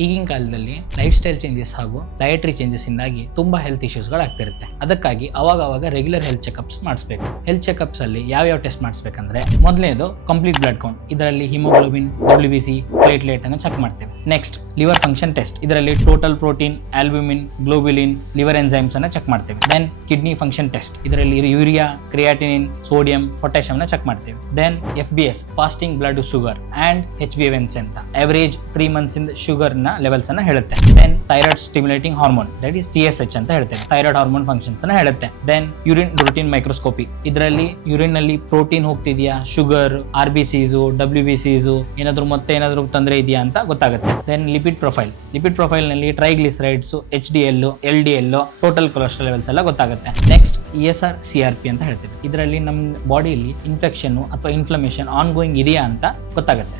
ಈಗಿನ ಕಾಲದಲ್ಲಿ life style changes ಹಾಗೂ ಡಯಟ್ರಿ ಚೇಂಜಸ್ ಇಂದಾಗಿ ತುಂಬಾ ಹೆಲ್ತ್ ಇಶ್ಯೂಸ್ಗಳು ಆಗ್ತಿರುತ್ತೆ. ಅದಕ್ಕಾಗಿ ಅವಾಗ ರೆಗ್ಯುಲರ್ ಹೆಲ್ತ್ ಚೆಕಪ್ಸ್ ಮಾಡಿಸ್ಬೇಕು. ಹೆಲ್ತ್ ಚೆಕಪ್ಸ್ ಅಲ್ಲಿ ಯಾವ ಟೆಸ್ಟ್ ಮಾಡಿಸ್ಬೇಕಂದ್ರೆ ಮೊದಲನೇದು ಕಂಪ್ಲೀಟ್ ಬ್ಲಡ್ ಕೌಂಟ್. ಇದರಲ್ಲಿ ಹಿಮೋಗ್ಲೋಬಿನ್, WBC, ಪ್ಲೇಟ್ಲೆಟ್ ಅನ್ನು ಚೆಕ್ ಮಾಡ್ತೇವೆ. Next liver function test. ಇದರಲ್ಲಿ total protein, albumin, ಗ್ಲೋಬ್ಯುಲಿನ್, liver enzymes ಅನ್ನ ಚೆಕ್ ಮಾಡ್ತೇವೆ. Then kidney function test. ಇದರಲ್ಲಿ ಯೂರಿಯಾ, ಕ್ರಿಯಾಟಿನಿನ್, ಸೋಡಿಯಂ, ಪೊಟ್ಯಾಷಿಯಂ ನ ಚೆಕ್ ಮಾಡ್ತೇವೆ. Then FBS fasting blood sugar and HbA1c ಅಂತ ಅವರೇಜ್ 3 months ಇಂದ ಶುಗರ್ ಲೆವೆಲ್ಸ್ ಅನ್ನ ಹೇಳುತ್ತೆ. Then thyroid stimulating hormone that is TSH ಅಂತ ಹೇಳ್ತೇವೆ. ಥೈರಾಯ್ಡ್ ಹಾರ್ಮೋನ್ ಫಂಕ್ಷನ್ಸ್ ಅನ್ನ ಹೇಳುತ್ತೆ. Then urine routine microscopy. ಇದರಲ್ಲಿ ಯೂರಿನ್ ನಲ್ಲಿ ಪ್ರೋಟೀನ್ ಹೋಗ್ತಿದೆಯಾ, ಶುಗರ್, RBCs, WBCs ಏನಾದ್ರು ತೊಂದರೆ ಇದೆಯಾ ಅಂತ ಗೊತ್ತಾಗುತ್ತೆ. ದೆನ್ ಲಿಪಿಡ್ ಪ್ರೊಫೈಲ್ ನಲ್ಲಿ triglycerides, HDL, LDL, total cholesterol levels ಎಲ್ಲ ಗೊತ್ತಾಗುತ್ತೆ. ನೆಕ್ಸ್ಟ್ ESR CRP ಅಂತ ಹೇಳ್ತೇವೆ. ಇದರಲ್ಲಿ ನಮ್ಮ ಬಾಡಿಯಲ್ಲಿ ಇನ್ಫೆಕ್ಷನ್ ಅಥವಾ ಇನ್ಫ್ಲಮೇಷನ್ ಆನ್ ಗೋಯಿಂಗ್ ಇದೆಯಾ ಅಂತ ಗೊತ್ತಾಗುತ್ತೆ.